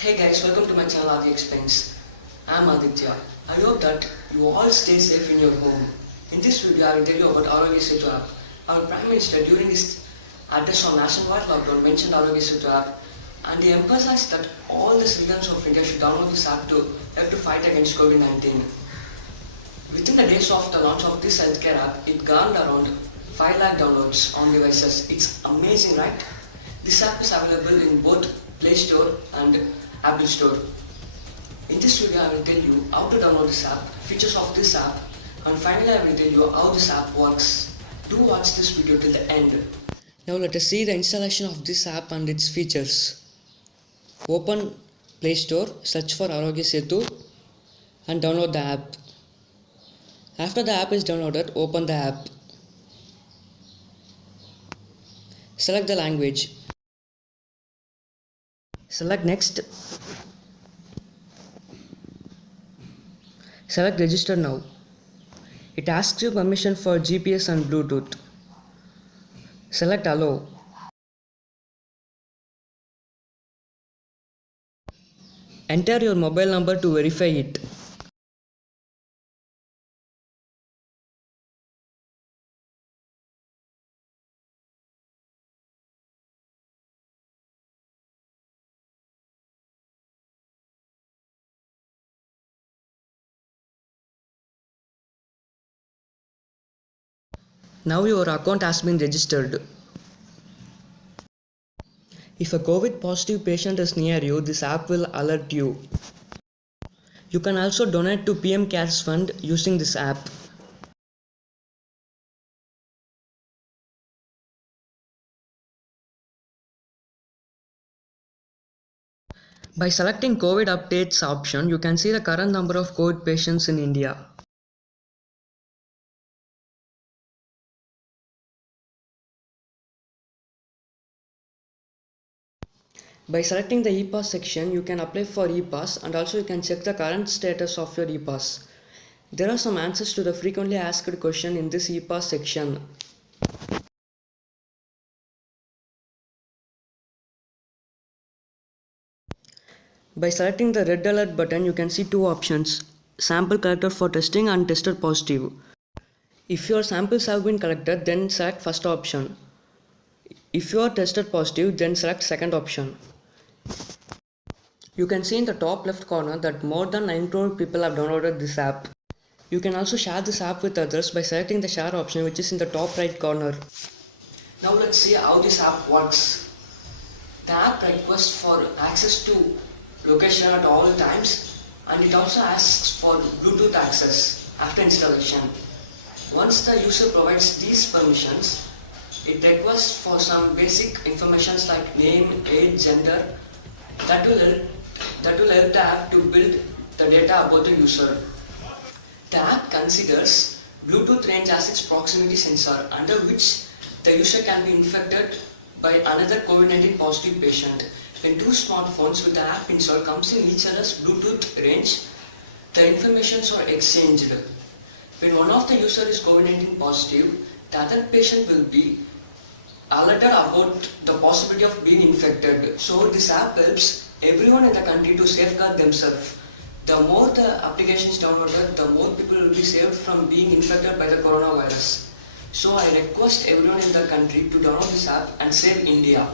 Hey guys, welcome to my channel Adi Explains. I'm Aditya. I hope that you all stay safe in your home. In this video, I will tell you about Arogya Setu app. Our Prime Minister during his address on nationwide lockdown mentioned Arogya Setu app, and he emphasized that all the citizens of India should download this app to help to fight against COVID-19. Within the days of the launch of this healthcare app, it garnered around 5 lakh downloads on devices. It's amazing, right? This app is available in both Play Store and Apple Store. In this video, I will tell you how to download this app, features of this app, and finally I will tell you how this app works. Do watch this video till the end. Now let us see the installation of this app and its features. Open Play Store, search for Arogya Setu and download the app. After the app is downloaded, open the app. Select the language. Select Next. Select Register Now. It asks you permission for GPS and Bluetooth. Select Allow. Enter your mobile number to verify it. Now your account has been registered. If a COVID positive patient is near you, this app will alert you. You can also donate to PM CARES Fund using this app. By selecting COVID updates option, you can see the current number of COVID patients in India. By selecting the e-pass section, you can apply for e-pass and also you can check the current status of your e-pass. There are some answers to the frequently asked question in this e-pass section. By selecting the red alert button, you can see two options: sample collected for testing and tested positive. If your samples have been collected, then select first option. If you are tested positive, then select second option. You can see in the top left corner that more than 9 crore people have downloaded this app. You can also share this app with others by selecting the share option, which is in the top right corner. Now let's see how this app works. The app requests for access to location at all times, and it also asks for Bluetooth access after installation. Once the user provides these permissions, it requests for some basic information like name, age, gender. That will help the app to build the data about the user. The app considers Bluetooth range as its proximity sensor, under which the user can be infected by another COVID-19 positive patient. When two smartphones with the app installed comes in each other's Bluetooth range, the informations are exchanged. When one of the user is COVID-19 positive, the other patient will be alerted about the possibility of being infected. So this app helps everyone in the country to safeguard themselves. The more the application is downloaded, the more people will be saved from being infected by the coronavirus. So I request everyone in the country to download this app and save India.